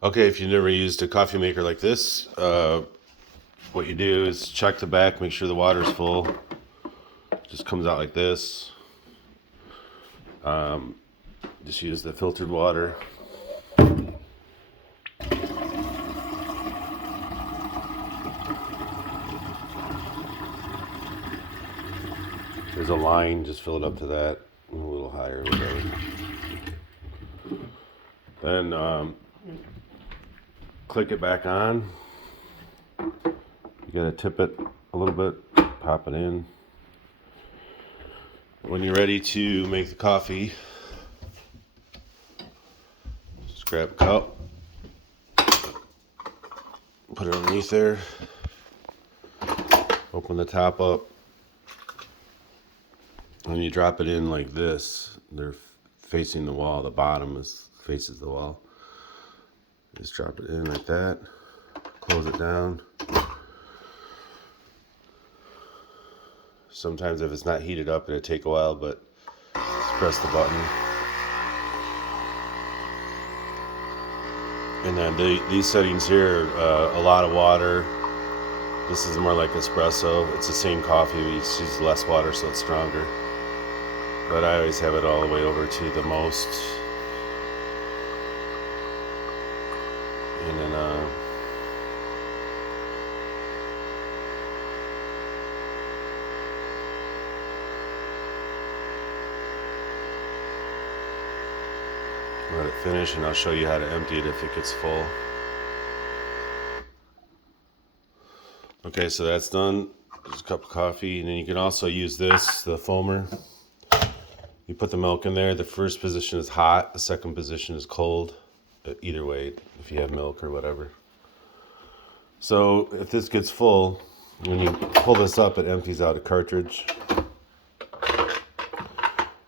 Okay, if you've never used a coffee maker like this, what you do is check the back, make sure the water's full. Just comes out like this. Just use the filtered water. There's a line, just fill it up to that, a little higher, whatever. Then click it back on. You gotta tip it a little bit, pop it in. When you're ready to make the coffee, just grab a cup, put it underneath there, open the top up, and you drop it in like this. They're facing the wall, the bottom faces the wall. Just drop it in like that, close it down. Sometimes if it's not heated up, it'll take a while, but just press the button. And then these settings here, a lot of water. This is more like espresso. It's the same coffee, we just use less water so it's stronger. But I always have it all the way over to the most. And then let it finish, and I'll show you how to empty it if it gets full. Okay, so that's done. Just a cup of coffee, and then you can also use this, the foamer. You put the milk in there. The first position is hot, the second position is cold. Either way, if you have milk or whatever. So if this gets full, when you pull this up, it empties out a cartridge.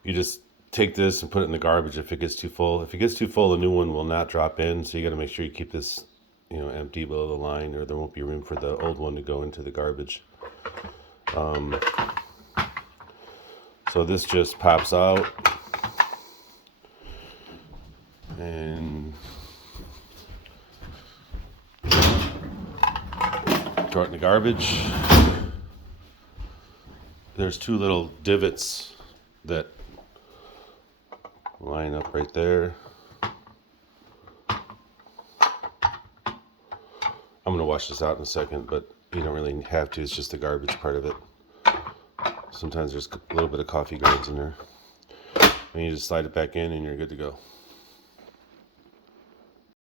You just take this and put it in the garbage if it gets too full. If it gets too full, the new one will not drop in. So you got to make sure you keep this, empty below the line, or there won't be room for the old one to go into the garbage. So this just pops out, and throw it in the garbage. There's two little divots that line up right there. I'm gonna wash this out in a second, but you don't really have to. It's just the garbage part of it. Sometimes there's a little bit of coffee grains in there. And you just slide it back in and you're good to go.